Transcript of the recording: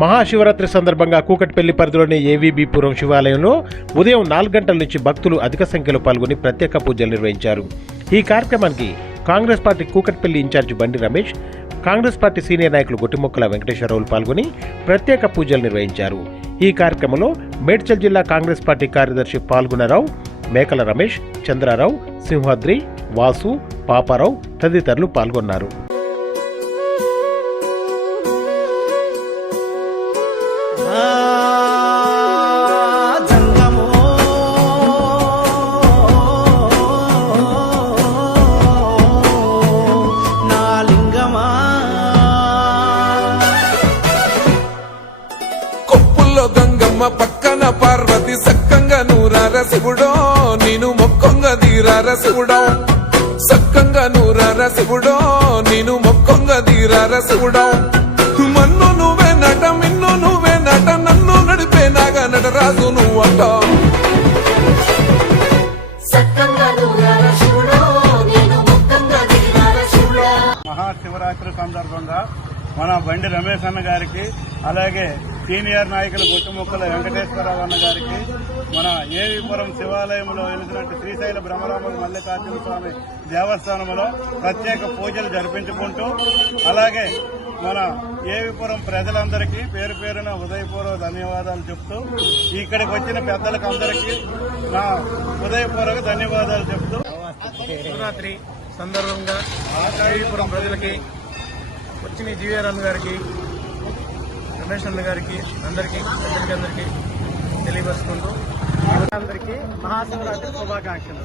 మహాశివరాత్రి సందర్భంగా కూకట్పల్లి పరిధిలోని ఏవీబీపురం శివాలయంలో ఉదయం 4 గంటల నుంచి భక్తులు అధిక సంఖ్యలో పాల్గొని ప్రత్యేక పూజలు నిర్వహించారు. ఈ కార్యక్రమానికి కాంగ్రెస్ పార్టీ కూకట్పల్లి ఇన్ఛార్జి బండి రమేష్, కాంగ్రెస్ పార్టీ సీనియర్ నాయకులు గొట్టిముక్కల వెంకటేశ్వరరావులు పాల్గొని ప్రత్యేక పూజలు నిర్వహించారు. ఈ కార్యక్రమంలో మేడ్చల్ జిల్లా కాంగ్రెస్ పార్టీ కార్యదర్శి పాల్గొనరావు, మేకల రమేష్, చంద్రారావు, సింహాద్రి, వాసు, పాపారావు తదితరులు పాల్గొన్నారు. గంగమ్మ పక్కన పార్వతి సక్కంగా నూరార శివుడో, నేను మొక్కంగా తీరార శివుడో, సక్కంగా నూరార శివుడో, నేను మొక్కంగా తీరార శివుడో. మన్ను నువ్వే నట, మిన్ను నువ్వే నట, నన్ను నడిపే నాగా నటరాజు నువ్వట. మహాశివరాత్రి సందర్భంగా మన బండి రమేష్ అన్న గారికి, అలాగే సీనియర్ నాయకులు గొట్టుముక్కల వెంకటేశ్వరరావు అన్న గారికి, మన ఏవీపురం శివాలయంలో వెలిసినట్టు శ్రీశైల బ్రహ్మరామ మల్లికార్జున స్వామి దేవస్థానంలో ప్రత్యేక పూజలు జరిపించుకుంటూ, అలాగే మన ఏవీపురం ప్రజలందరికీ పేరు పేరున ఉదయపూర్వక ధన్యవాదాలు చెప్తూ, ఇక్కడికి వచ్చిన పెద్దలకు అందరికీ నా ఉదయపూర్వక ధన్యవాదాలు చెప్తూ, శివరాత్రి సందర్భంగా ఏవీపురం ప్రజలకి, వచ్చిన జీవీఆర్ అన్న గారికి, రమేష్ అన్న గారికి, అందరికీ అందరికీ తెలియపరుచుకుంటూ అందరికీ మహాశివరాత్రి శుభాకాంక్షలు.